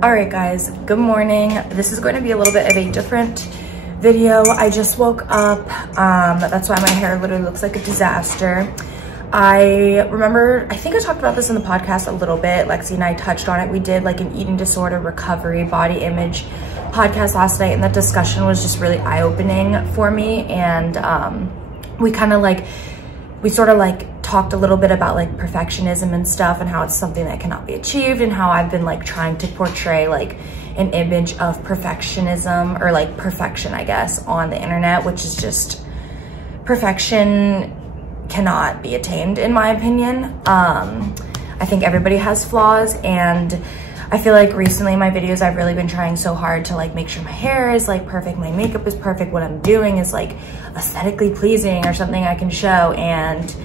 All right guys, good morning. This is going to be a little bit of a different video. I just woke up. That's why my hair literally looks like a disaster. I think I talked about this in the podcast a little bit. Lexi and I touched on it. We did like an eating disorder recovery body image podcast last night, and that discussion was just really eye-opening for me. And we sort of like talked a little bit about like perfectionism and stuff, and how it's something that cannot be achieved, and how I've been like trying to portray like an image of perfectionism, or like perfection, I guess, on the internet, which is just, perfection cannot be attained in my opinion. I think everybody has flaws, and I feel like recently in my videos I've really been trying so hard to like make sure my hair is like perfect, my makeup is perfect, what I'm doing is like aesthetically pleasing or something I can show, and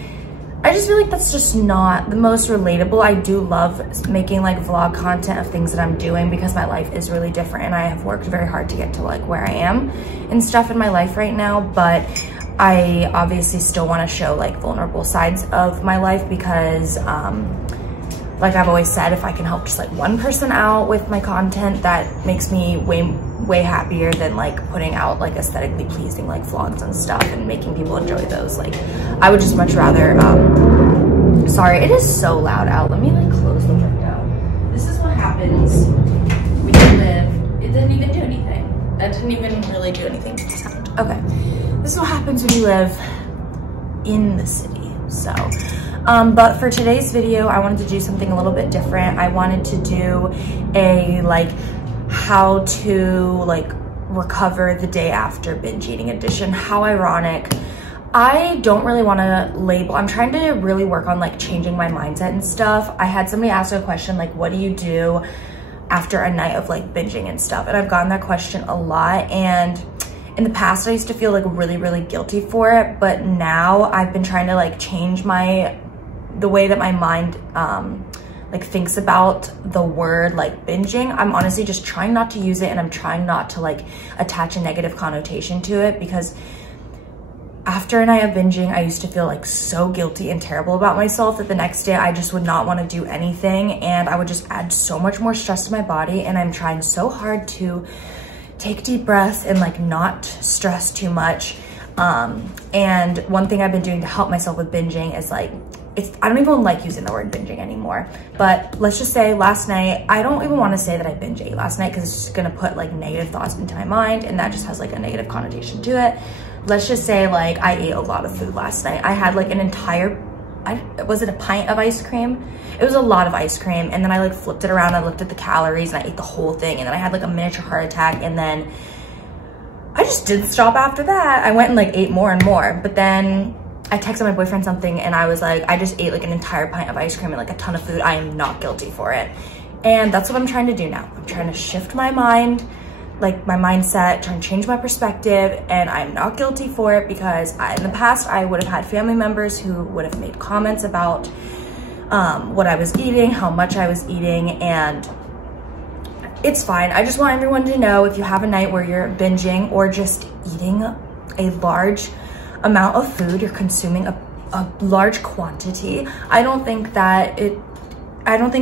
I just feel like that's just not the most relatable. I do love making like vlog content of things that I'm doing because my life is really different, and I have worked very hard to get to like where I am and stuff in my life right now, but I obviously still want to show like vulnerable sides of my life because like I've always said, if I can help just like one person out with my content, that makes me way happier than like putting out like aesthetically pleasing like vlogs and stuff and making people enjoy those. Like I would just much rather, sorry, it is so loud out. Let me like close the window. This is what happens when you live. It didn't even do anything. That didn't even really do anything to the sound. Okay, this is what happens when you live in the city. So but for today's video, I wanted to do something a little bit different. I wanted to do a like how to like recover the day after binge eating edition. How ironic. I don't really want to label. I'm trying to really work on like changing my mindset and stuff. I had somebody ask a question like, what do you do after a night of like binging and stuff? And I've gotten that question a lot, and in the past I used to feel like really guilty for it, but now I've been trying to like change the way that my mind like thinks about the word like binging. I'm honestly just trying not to use it, and I'm trying not to like attach a negative connotation to it, because after a night of binging, I used to feel like so guilty and terrible about myself that the next day I just would not want to do anything, and I would just add so much more stress to my body. And I'm trying so hard to take deep breaths and like not stress too much. And one thing I've been doing to help myself with binging is like, I don't even like using the word binging anymore, but let's just say last night, I don't even want to say that I binge ate last night because it's just going to put like negative thoughts into my mind, and that just has like a negative connotation to it. Let's just say like I ate a lot of food last night. I had like an entire, was it a pint of ice cream? It was a lot of ice cream, and then I like flipped it around, I looked at the calories, and I ate the whole thing, and then I had like a miniature heart attack, and then I just didn't stop after that. I went and like ate more and more, but then I texted my boyfriend something, and I was like, I just ate like an entire pint of ice cream and like a ton of food. I am not guilty for it. And that's what I'm trying to do now. I'm trying to shift my mind, like my mindset, trying to change my perspective, and I'm not guilty for it, because in the past I would have had family members who would have made comments about what I was eating, how much I was eating, and it's fine. I just want everyone to know, if you have a night where you're binging or just eating a large amount of food, you're consuming a large quantity, I don't think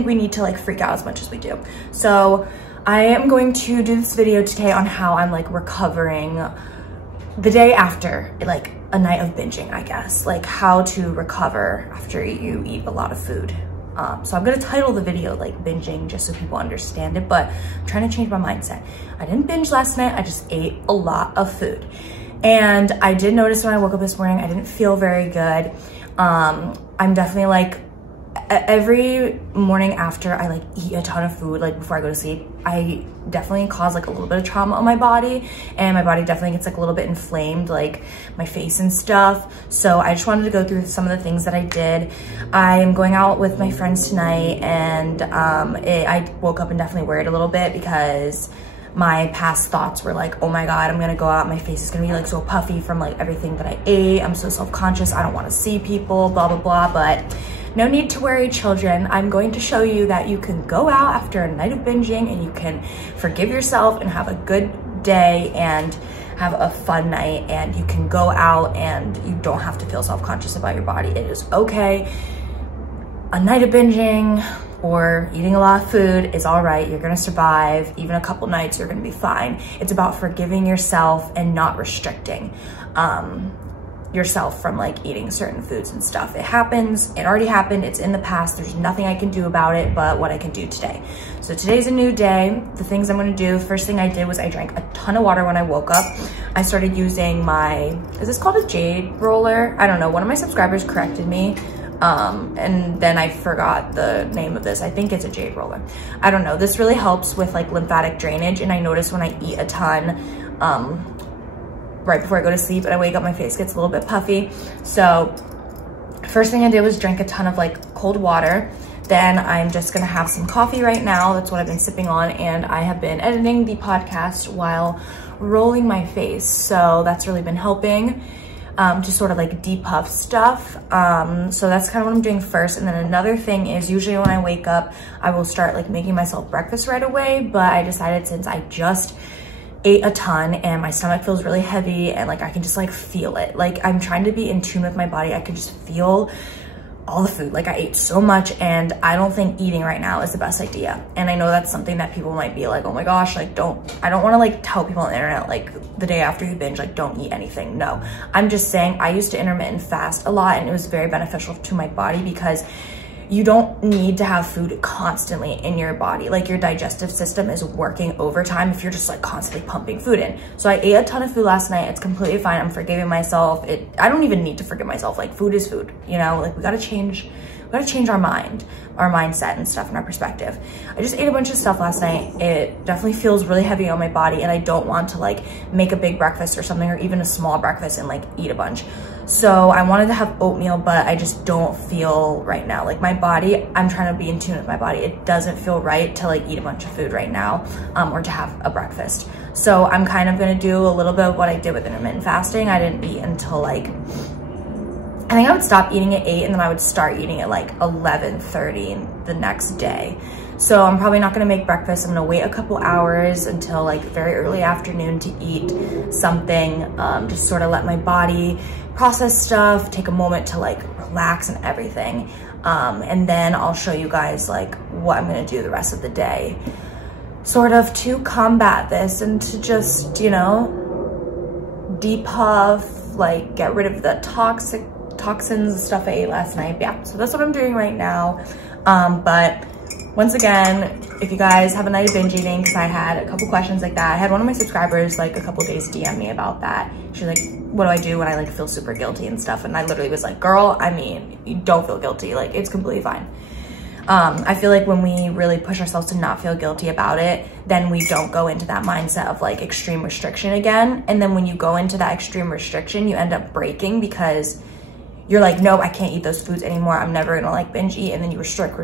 we need to like freak out as much as we do. So I am going to do this video today on how I'm like recovering the day after like a night of binging, I guess, like how to recover after you eat a lot of food. So I'm gonna title the video like binging just so people understand it, but I'm trying to change my mindset. I didn't binge last night, I just ate a lot of food. And I did notice when I woke up this morning, I didn't feel very good. I'm definitely like, every morning after I like eat a ton of food, like before I go to sleep, I definitely cause like a little bit of trauma on my body, and my body definitely gets like a little bit inflamed, like my face and stuff. So I just wanted to go through some of the things that I did. I am going out with my friends tonight, and I woke up and definitely worried a little bit because my past thoughts were like, oh my God, I'm gonna go out, my face is gonna be like so puffy from like everything that I ate. I'm so self-conscious, I don't wanna see people, blah, blah, blah. But no need to worry, children. I'm going to show you that you can go out after a night of binging, and you can forgive yourself and have a good day and have a fun night, and you can go out and you don't have to feel self-conscious about your body. It is okay. A night of binging, or eating a lot of food is all right. You're gonna survive. Even a couple nights, you're gonna be fine. It's about forgiving yourself and not restricting yourself from like eating certain foods and stuff. It happens, it already happened, it's in the past. There's nothing I can do about it but what I can do today. So today's a new day. The things I'm gonna do, first thing I did was I drank a ton of water when I woke up. I started using my, is this called a Jade Roller? I don't know, one of my subscribers corrected me. And then I forgot the name of this. I think it's a Jade Roller. I don't know. This really helps with like lymphatic drainage. And I notice when I eat a ton, right before I go to sleep and I wake up, my face gets a little bit puffy. So first thing I did was drink a ton of like cold water. Then I'm just gonna have some coffee right now. That's what I've been sipping on. And I have been editing the podcast while rolling my face. So that's really been helping to sort of like depuff stuff. So that's kind of what I'm doing first. And then another thing is usually when I wake up, I will start like making myself breakfast right away. But I decided since I just ate a ton and my stomach feels really heavy and like I can just like feel it. Like I'm trying to be in tune with my body. I can just feel all the food. Like I ate so much and I don't think eating right now is the best idea. And I know that's something that people might be like, oh my gosh, like I don't want to like tell people on the internet like the day after you binge, like don't eat anything. No, I'm just saying I used to intermittent fast a lot and it was very beneficial to my body because you don't need to have food constantly in your body. Like your digestive system is working overtime if you're just like constantly pumping food in. So I ate a ton of food last night. It's completely fine. I'm forgiving myself. I don't even need to forgive myself. Like food is food, you know, like we gotta change our mindset and stuff and our perspective. I just ate a bunch of stuff last night. It definitely feels really heavy on my body and I don't want to like make a big breakfast or something or even a small breakfast and like eat a bunch. So I wanted to have oatmeal, but I just don't feel right now. Like my body, I'm trying to be in tune with my body. It doesn't feel right to like eat a bunch of food right now or to have a breakfast. So I'm kind of gonna do a little bit of what I did with intermittent fasting. I didn't eat until like, I think I would stop eating at 8 and then I would start eating at like 11:30 the next day. So I'm probably not gonna make breakfast. I'm gonna wait a couple hours until like very early afternoon to eat something, just sort of let my body process stuff, take a moment to like relax and everything. And then I'll show you guys like what I'm gonna do the rest of the day, sort of to combat this and to just, you know, depuff, like get rid of the toxins and stuff I ate last night. Yeah, so that's what I'm doing right now. But once again, if you guys have a night of binge eating, because I had a couple questions like that. I had one of my subscribers like a couple days DM me about that. She's like, what do I do when I like feel super guilty and stuff? And I literally was like, girl, I mean, you don't feel guilty. Like it's completely fine. I feel like when we really push ourselves to not feel guilty about it, then we don't go into that mindset of like extreme restriction again. And then when you go into that extreme restriction, you end up breaking because you're like, no, I can't eat those foods anymore. I'm never gonna like binge eat. And then you restrict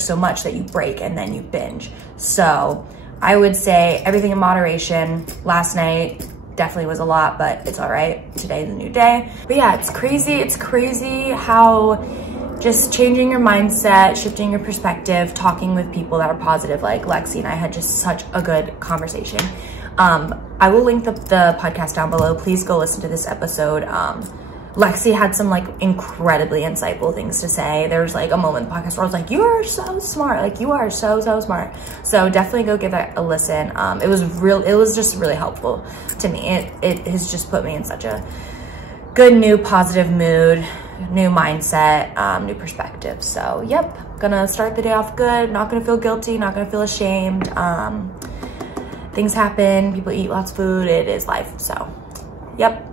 so much that you break and then you binge. So I would say everything in moderation. Last night definitely was a lot, but it's all right. Today's a new day. But yeah, it's crazy how just changing your mindset, shifting your perspective, talking with people that are positive, like Lexi and I had just such a good conversation. I will link the podcast down below. Please go listen to this episode. Lexi had some like incredibly insightful things to say. There was like a moment in the podcast where I was like, you are so smart. Like you are so smart. So definitely go give it a listen. It was just really helpful to me. It has just put me in such a good, new, positive mood, new mindset, new perspective. So yep, gonna start the day off good. Not gonna feel guilty, not gonna feel ashamed. Things happen, people eat lots of food. It is life, so yep.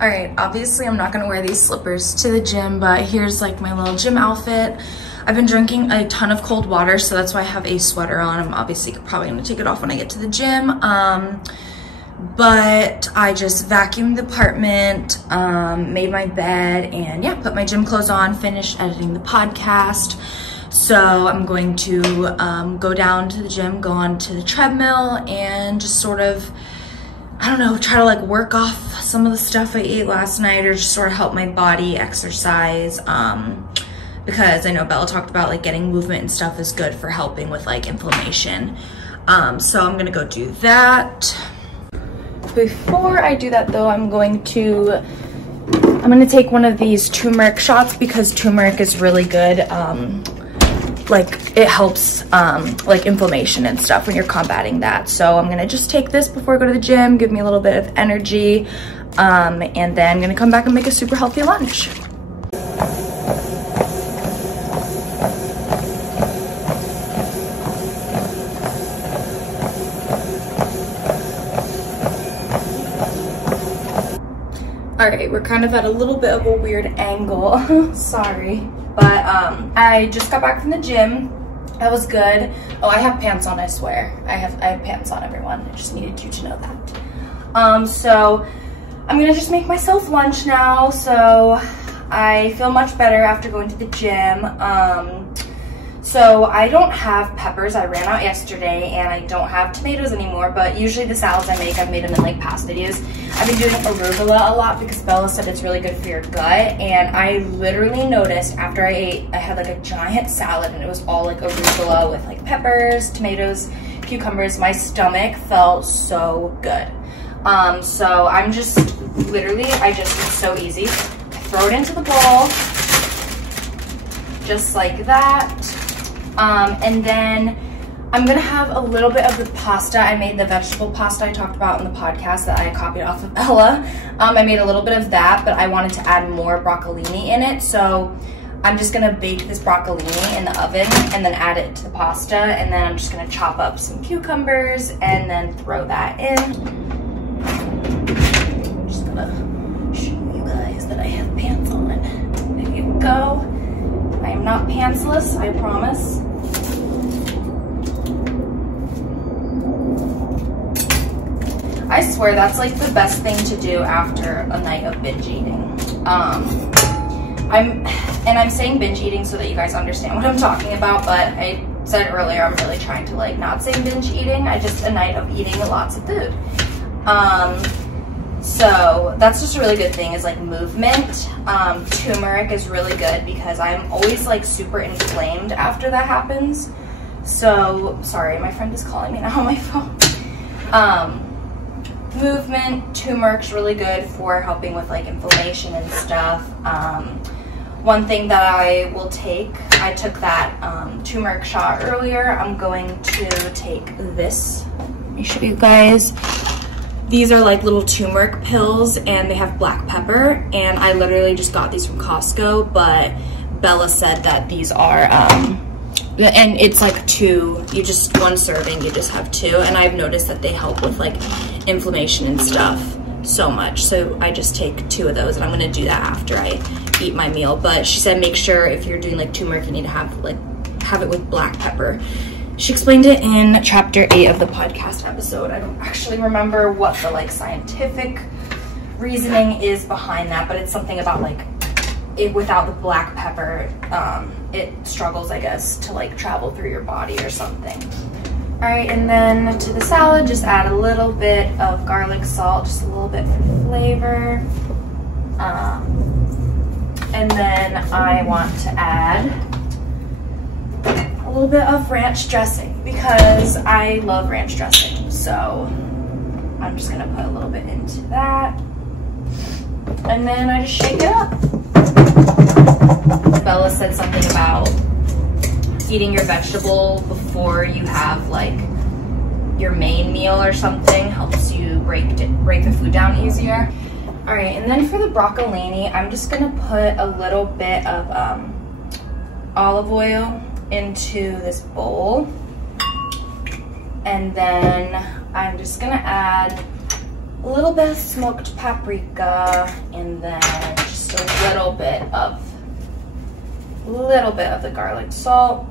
All right, obviously I'm not gonna wear these slippers to the gym, but here's like my little gym outfit. I've been drinking a ton of cold water, so that's why I have a sweater on. I'm obviously probably gonna take it off when I get to the gym. But I just vacuumed the apartment, made my bed, and yeah, put my gym clothes on, finished editing the podcast. So I'm going to go down to the gym, go on to the treadmill, and just sort of, I don't know, try to like work off some of the stuff I ate last night or just sort of help my body exercise. Because I know Bella talked about like getting movement and stuff is good for helping with like inflammation. So I'm gonna go do that. Before I do that though, I'm gonna take one of these turmeric shots because turmeric is really good like it helps like inflammation and stuff when you're combating that. So I'm gonna just take this before I go to the gym, give me a little bit of energy, and then I'm gonna come back and make a super healthy lunch. All right, we're kind of at a little bit of a weird angle. Sorry, but I just got back from the gym. That was good. Oh, I have pants on, I swear. I have pants on, everyone. I just needed you to know that. So I'm gonna just make myself lunch now. So I feel much better after going to the gym. So I don't have peppers. I ran out yesterday, and I don't have tomatoes anymore, but usually the salads I make, I've made them in like past videos. I've been doing arugula a lot because Bella said it's really good for your gut, and I literally noticed after I ate, I had like a giant salad and it was all like arugula with like peppers, tomatoes, cucumbers. My stomach felt so good. So I'm just literally, it's so easy. I throw it into the bowl, just like that. And then I'm gonna have a little bit of the pasta. I made the vegetable pasta I talked about in the podcast that I copied off of Ella. I made a little bit of that, but I wanted to add more broccolini in it. So I'm just gonna bake this broccolini in the oven and then add it to the pasta. And then I'm just gonna chop up some cucumbers and then throw that in. I'm just gonna show you guys that I have pants on. There you go. I am not pantsless, I promise. I swear that's like the best thing to do after a night of binge eating. I'm saying binge eating so that you guys understand what I'm talking about, but I said earlier I'm really trying to like not say binge eating. I just a night of eating lots of food. So that's just a really good thing is like movement. Turmeric is really good because I'm always like super inflamed after that happens. So, sorry, my friend is calling me now on my phone. Movement, turmeric's really good for helping with like inflammation and stuff. One thing that I will take, I took that turmeric shot earlier. I'm going to take this. Let me show you guys. These are like little turmeric pills and they have black pepper, and I literally just got these from Costco, but Bella said that these are, and it's like two, one serving, you just have two, and I've noticed that they help with like inflammation and stuff so much. So I just take 2 of those, and I'm gonna do that after I eat my meal. But she said make sure if you're doing like turmeric, you need to have it with black pepper. She explained it in chapter 8 of the podcast episode. I don't actually remember what the like scientific reasoning is behind that, but it's something about like without the black pepper, it struggles, I guess, to like travel through your body or something. All right, and then to the salad, just add a little bit of garlic salt, just a little bit for flavor. And then I want to add a little bit of ranch dressing because I love ranch dressing. So I'm just gonna put a little bit into that. And then I just shake it up. Bella said something about eating your vegetable before you have like your main meal or something helps you break the food down easier. All right, and then for the broccolini, I'm just gonna put a little bit of olive oil into this bowl, and then I'm just gonna add a little bit of smoked paprika, and then just a little bit of the garlic salt.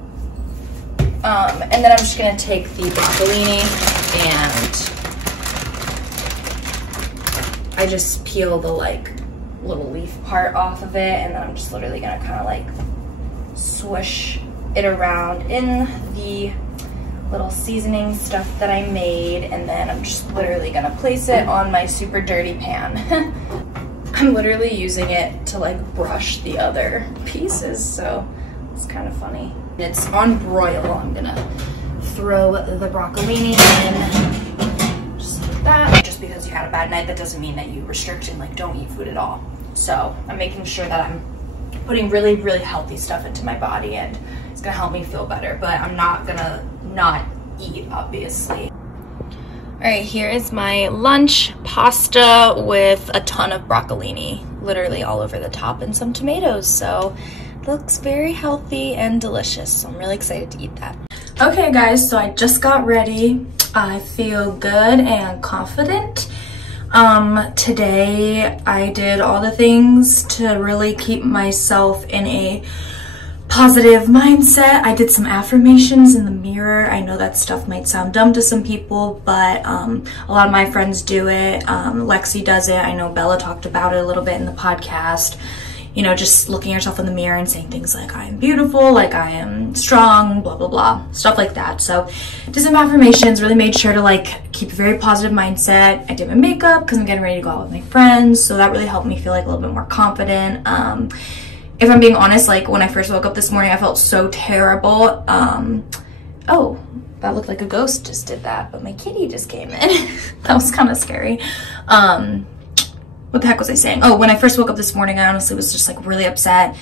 And then I'm just gonna take the broccolini and I just peel the like little leaf part off of it, and then I'm just literally gonna kind of like swish it around in the little seasoning stuff that I made, and then I'm just literally gonna place it on my super dirty pan. I'm literally using it to like brush the other pieces, so it's kind of funny. It's on broil. I'm gonna throw the broccolini in just like that. Just because you had a bad night, that doesn't mean that you restrict and like don't eat food at all. So I'm making sure that I'm putting really, really healthy stuff into my body, and it's gonna help me feel better, but I'm not gonna not eat, obviously. All right, here is my lunch: pasta with a ton of broccolini, literally all over the top, and some tomatoes. So it looks very healthy and delicious. So I'm really excited to eat that. Okay guys, so I just got ready. I feel good and confident. Today I did all the things to really keep myself in a positive mindset. I did some affirmations in the mirror. I know that stuff might sound dumb to some people, but a lot of my friends do it. Lexi does it. I know Bella talked about it a little bit in the podcast. You know, just looking at yourself in the mirror and saying things like, I am beautiful, like I am strong, blah, blah, blah, stuff like that. So did some affirmations, really made sure to like keep a very positive mindset. I did my makeup because I'm getting ready to go out with my friends. So that really helped me feel like a little bit more confident. If I'm being honest, like when I first woke up this morning, I felt so terrible. Oh, that looked like a ghost just did that, but my kitty just came in. That was kind of scary. What the heck was I saying? Oh, when I first woke up this morning, I honestly was just like really upset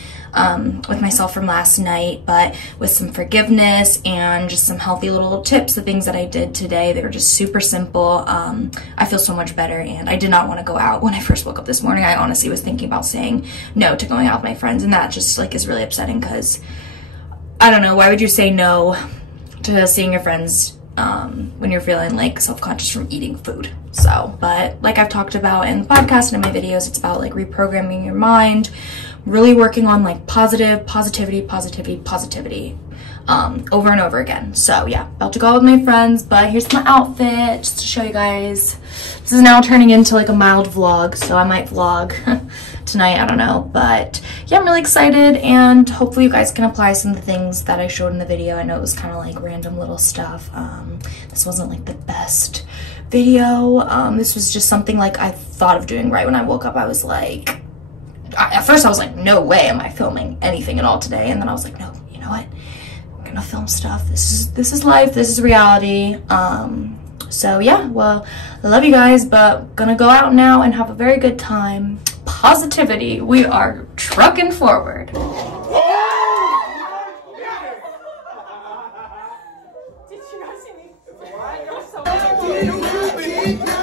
with myself from last night, but with some forgiveness and just some healthy little tips, the things that I did today, they were just super simple. I feel so much better, and I did not want to go out when I first woke up this morning. I honestly was thinking about saying no to going out with my friends, and that just like is really upsetting because I don't know, why would you say no to seeing your friends when you're feeling like self-conscious from eating food? So, but like I've talked about in the podcast and in my videos, it's about like reprogramming your mind, really working on like positivity over and over again. So yeah, about to go out with my friends, but here's my outfit just to show you guys. This is now turning into like a mild vlog, so I might vlog tonight, I don't know, but yeah, I'm really excited, and hopefully you guys can apply some of the things that I showed in the video. I know it was kind of like random little stuff. This wasn't like the best video. This was just something like I thought of doing right when I woke up. I was like, at first I was like, no way am I filming anything at all today, and then I was like, no, you know what, I'm gonna film stuff. This is life, this is reality. So yeah, well, I love you guys, but gonna go out now and have a very good time. Positivity, we are trucking forward. Did you guys see me?